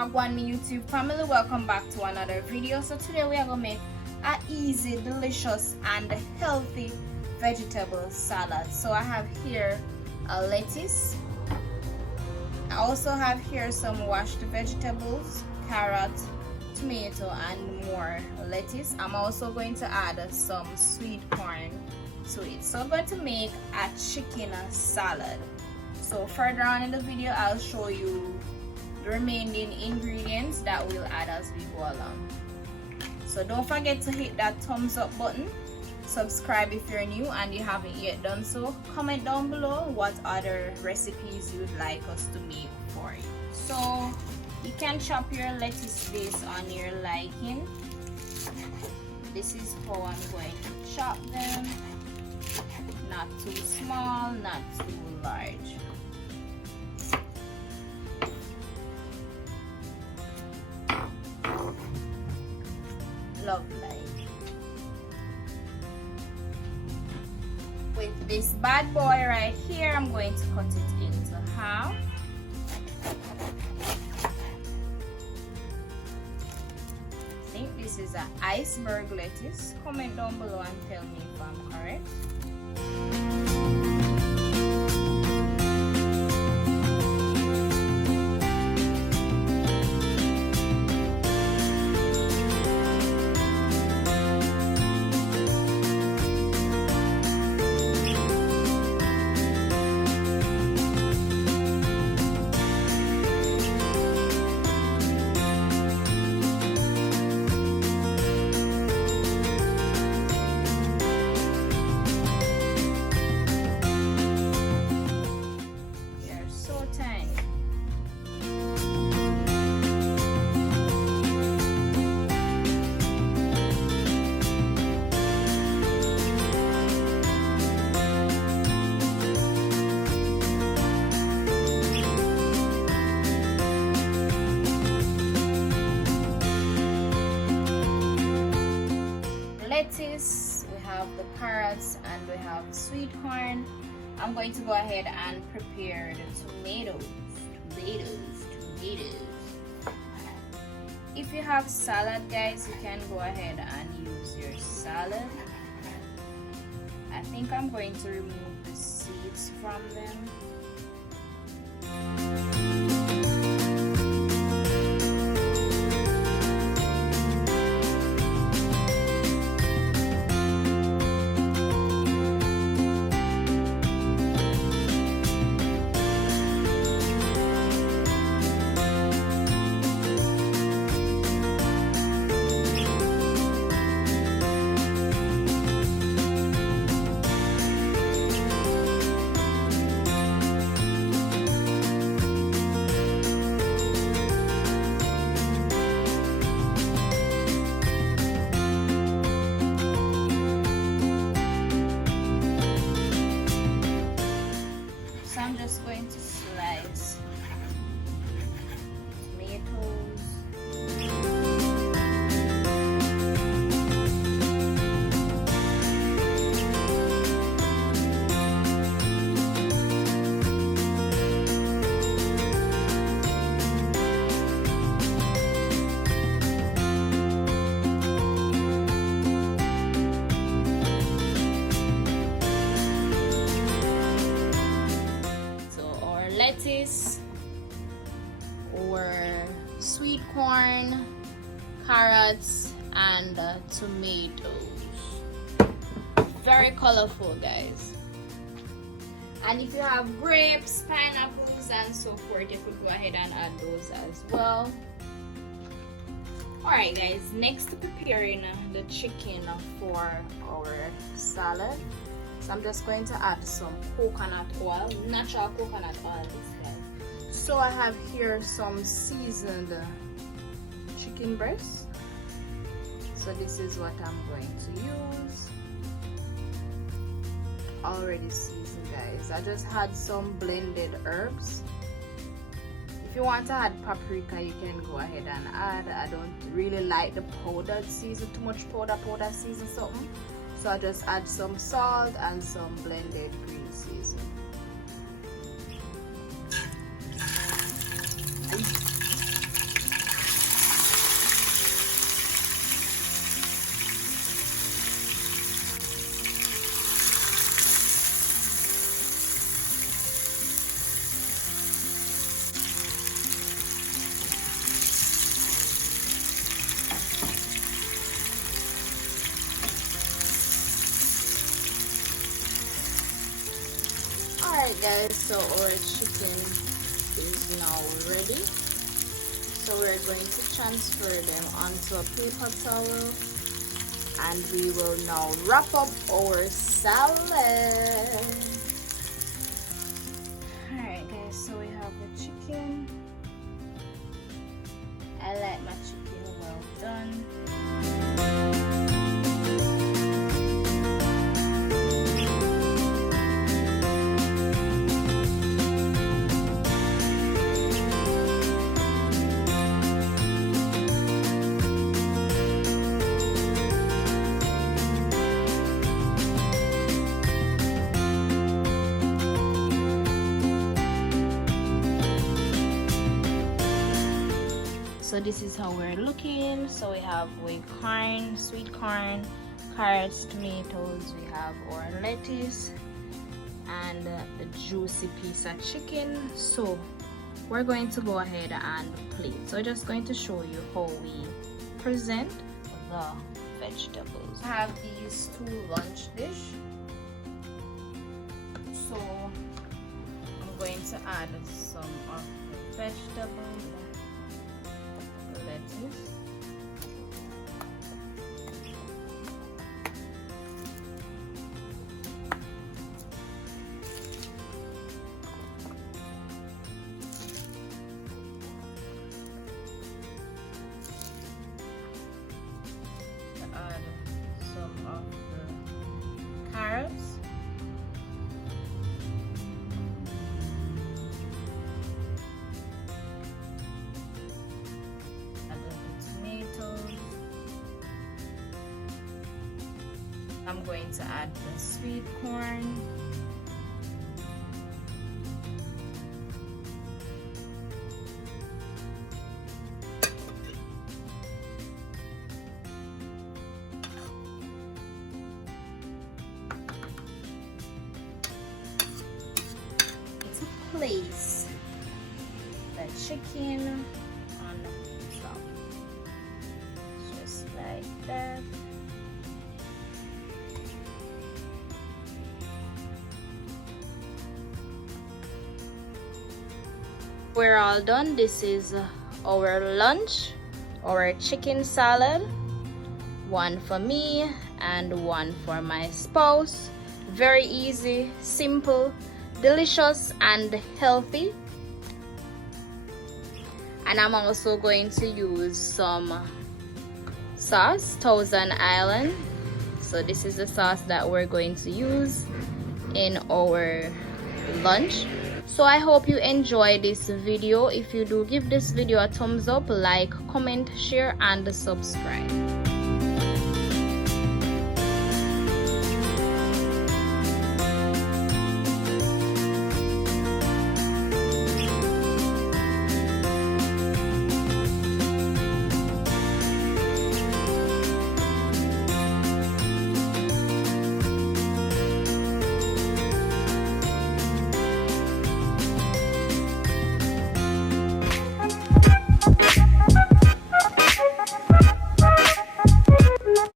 Wagwan me YouTube family, welcome back to another video. So today we are gonna make a easy, delicious and healthy vegetable salad. So I have here a lettuce. I also have here some washed vegetables, carrot, tomato and more lettuce. I'm also going to add some sweet corn to it. So I'm going to make a chicken salad. So further on in the video I'll show you the remaining ingredients that we'll add as we go along. So don't forget to hit that thumbs up button, subscribe if you're new and you haven't yet done so, comment down below what other recipes you'd like us to make for you. So you can chop your lettuce based on your liking. This is how I'm going to chop them, not too small, not too large. Lovely. With this bad boy right here, I'm going to cut it into half. I think this is an iceberg lettuce. Comment down below and tell me if I'm correct. Lettuce, we have the carrots and we have sweet corn. I'm going to go ahead and prepare the tomatoes. If you have salad, guys, you can go ahead and use your salad. I think I'm going to remove the seeds from them. I'm just going to slice tomatoes. Lettuce or sweet corn, carrots and tomatoes. Very colorful, guys. And if you have grapes, pineapples and so forth, you could go ahead and add those as well. Alright guys, next preparing the chicken for our salad. So I'm just going to add some coconut oil, natural coconut oil this guys. So I have here some seasoned chicken breast. So this is what I'm going to use. Already seasoned, guys. I just had some blended herbs. If you want to add paprika, you can go ahead and add. I don't really like the powdered season, too much powder season something. So I just add some salt and some blended green season. Guys, so our chicken is now ready. So we're going to transfer them onto a paper towel, and we will now wrap up our salad. Alright guys, so we have the chicken. I like my chicken well done. So this is how we're looking. So we have corn, sweet corn, carrots, tomatoes, we have our lettuce and a juicy piece of chicken. So we're going to go ahead and plate. So I'm just going to show you how we present the vegetables. I have these two lunch dish. So I'm going to add some of the vegetables. Lettuce, add some of the carrots, I'm going to add the sweet corn, to place the chicken on top, just like that. We're all done. This is our lunch, our chicken salad, one for me and one for my spouse. Very easy, simple, delicious and healthy. And I'm also going to use some sauce, Thousand Island. So this is the sauce that we're going to use in our lunch. So I hope you enjoy this video. If you do, give this video a thumbs up, like, comment, share and subscribe.